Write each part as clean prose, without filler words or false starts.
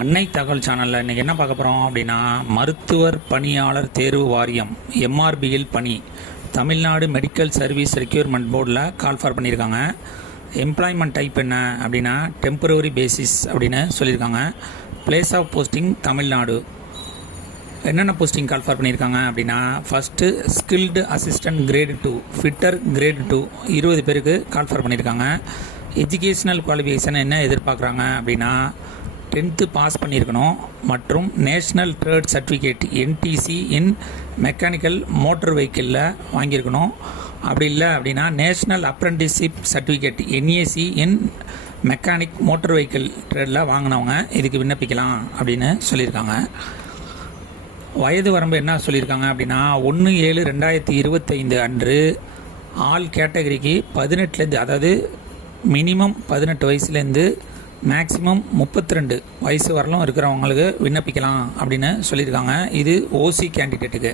அன்னை தகவல் சேனலில் இன்றைக்கி என்ன பார்க்க போகிறோம் அப்படின்னா, மருத்துவர் பணியாளர் தேர்வு வாரியம் எம்ஆர்பியில் பணி தமிழ்நாடு மெடிக்கல் சர்வீஸ் ரெக்யூர்மெண்ட் போர்டில் கால் ஃபார் பண்ணியிருக்காங்க. எம்ப்ளாய்மெண்ட் டைப் என்ன அப்படின்னா டெம்பரரி பேசிஸ் அப்படின்னு சொல்லியிருக்காங்க. Place of posting Tamil Nadu. என்னென்ன போஸ்டிங் கால் ஃபார் பண்ணியிருக்காங்க அப்படின்னா, first skilled assistant grade 2 fitter grade 2 20 பேருக்கு கால் ஃபார் பண்ணியிருக்காங்க. எஜுகேஷ்னல் குவாலிஃபிகேஷன் என்ன எதிர்பார்க்குறாங்க அப்படின்னா 10th பாஸ் பண்ணியிருக்கணும் மற்றும் national trade certificate NTC in mechanical motor வெஹிக்கிளில் வாங்கியிருக்கணும். அப்படி இல்லை அப்படின்னா national apprenticeship certificate NAC in mechanic motor vehicle ட்ரேடில் வாங்கினவங்க இதுக்கு விண்ணப்பிக்கலாம் அப்படின்னு சொல்லியிருக்காங்க. வயது வரம்பு என்ன சொல்லியிருக்காங்க அப்படின்னா 1/7/2025 அன்று ஆல் கேட்டகரிக்கு 18 அதாவது மினிமம் 18 வயசுலேருந்து மேக்ஸிமம் 32 வயசு வரலும் இருக்கிறவங்களுக்கு விண்ணப்பிக்கலாம் அப்படின்னு சொல்லியிருக்காங்க. இது ஓசி கேண்டிடேட்டுக்கு.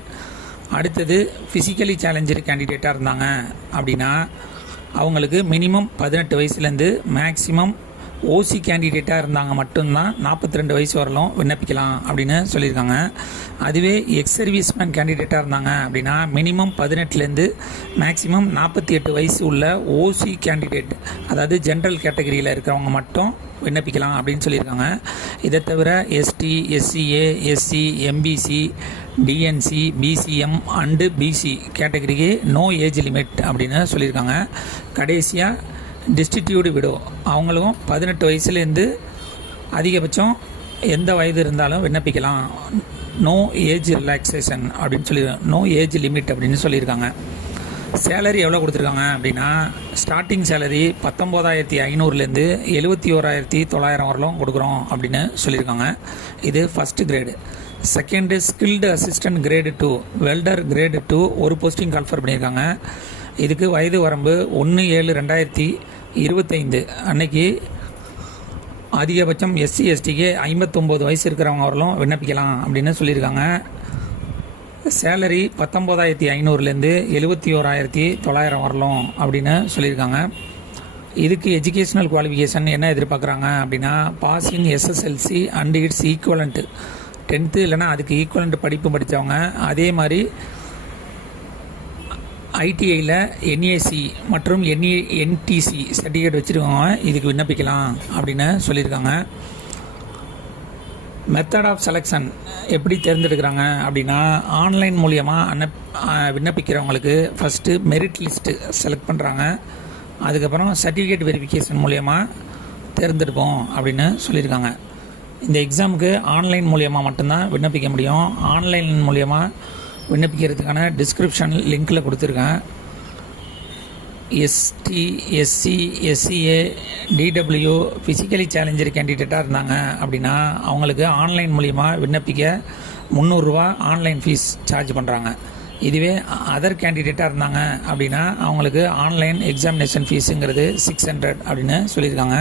அடுத்தது ஃபிசிக்கலி சேலஞ்சர் கேண்டிடேட்டாக இருந்தாங்க அப்படின்னா அவங்களுக்கு மினிமம் 18 வயசுலேருந்து மேக்ஸிமம் ஓசி கேண்டிடேட்டாக இருந்தாங்க மட்டும்தான் 42 வயசு வரலும் விண்ணப்பிக்கலாம் அப்படின்னு சொல்லியிருக்காங்க. அதுவே எக்ஸ் சர்வீஸ்மேன் கேண்டிடேட்டாக இருந்தாங்க அப்படின்னா மினிமம் 18லேருந்து மேக்ஸிமம் 48 வயசு உள்ள ஓசி கேண்டிடேட் அதாவது ஜென்ரல் கேட்டகரியில் இருக்கிறவங்க மட்டும் விண்ணப்பிக்கலாம் அப்படின்னு சொல்லியிருக்காங்க. இதை தவிர ST, SCA, SC, MBC, DNC, BCM and BC கேட்டகரிக்கு நோ ஏஜ் லிமிட் அப்படின்னு சொல்லியிருக்காங்க. கடைசியாக டிஸ்டிடியூடு விடோ அவங்களும் 18 வயசுலேருந்து அதிகபட்சம் எந்த வயது இருந்தாலும் விண்ணப்பிக்கலாம். நோ ஏஜ் ரிலாக்ஸேஷன் அப்படின்னு சொல்லி நோ ஏஜ் லிமிட் அப்படின்னு சொல்லியிருக்காங்க. சேலரி எவ்வளோ கொடுத்துருக்காங்க அப்படின்னா ஸ்டார்டிங் சேலரி 19,500லேருந்து 71,900 வரலும் கொடுக்குறோம் அப்படின்னு சொல்லியிருக்காங்க. இது first grade. Second skilled assistant grade 2 welder grade 2 ஒரு போஸ்டிங் கால்ஃபர் பண்ணியிருக்காங்க. இதுக்கு வயது வரம்பு 1/7/2025 அன்னைக்கு அதிகபட்சம் எஸ்சி எஸ்டிக்கு 59 வயசு இருக்கிறவங்க வரலும் விண்ணப்பிக்கலாம் அப்படின்னு சொல்லியிருக்காங்க. சேலரி 19,500லேருந்து 71,900 வரலும் அப்படின்னு சொல்லியிருக்காங்க. இதுக்கு எஜுகேஷ்னல் குவாலிஃபிகேஷன் என்ன எதிர்பார்க்குறாங்க அப்படின்னா pass in SSLC and its equivalent 10th இல்லைனா அதுக்கு ஈக்குவலண்ட் படிப்பு படித்தவங்க, அதே மாதிரி ஐடிஐயில் என்ஏசி மற்றும் என்டிசி சர்டிஃபிகேட் வச்சுருக்கவங்க இதுக்கு விண்ணப்பிக்கலாம் அப்படின்னு சொல்லியிருக்காங்க. மெத்தட் ஆஃப் செலெக்ஷன் எப்படி தேர்ந்தெடுக்கிறாங்க அப்படின்னா ஆன்லைன் மூலியமாக விண்ணப்பிக்கிறவங்களுக்கு ஃபஸ்ட்டு மெரிட் லிஸ்ட்டு செலக்ட் பண்ணுறாங்க. அதுக்கப்புறம் சர்டிஃபிகேட் வெரிஃபிகேஷன் மூலியமாக தேர்ந்தெடுப்போம் அப்படின்னு சொல்லியிருக்காங்க. இந்த எக்ஸாமுக்கு ஆன்லைன் மூலியமாக மட்டும்தான் விண்ணப்பிக்க முடியும். ஆன்லைன் மூலியமாக விண்ணப்பிக்கிறதுக்கான டிஸ்கிரிப்ஷன் லிங்க்கில் கொடுத்துருக்கேன். ST, SC, SCA, DW physically challenger கேண்டிடேட்டாக இருந்தாங்க அப்படின்னா அவங்களுக்கு ஆன்லைன் மூலிமா விண்ணப்பிக்க 300 ரூபா ஆன்லைன் ஃபீஸ் சார்ஜ் பண்ணுறாங்க. இதுவே அதர் கேண்டிடேட்டாக இருந்தாங்க அப்படின்னா அவங்களுக்கு ஆன்லைன் எக்ஸாமினேஷன் ஃபீஸுங்கிறது 600 அப்படின்னு சொல்லியிருக்காங்க.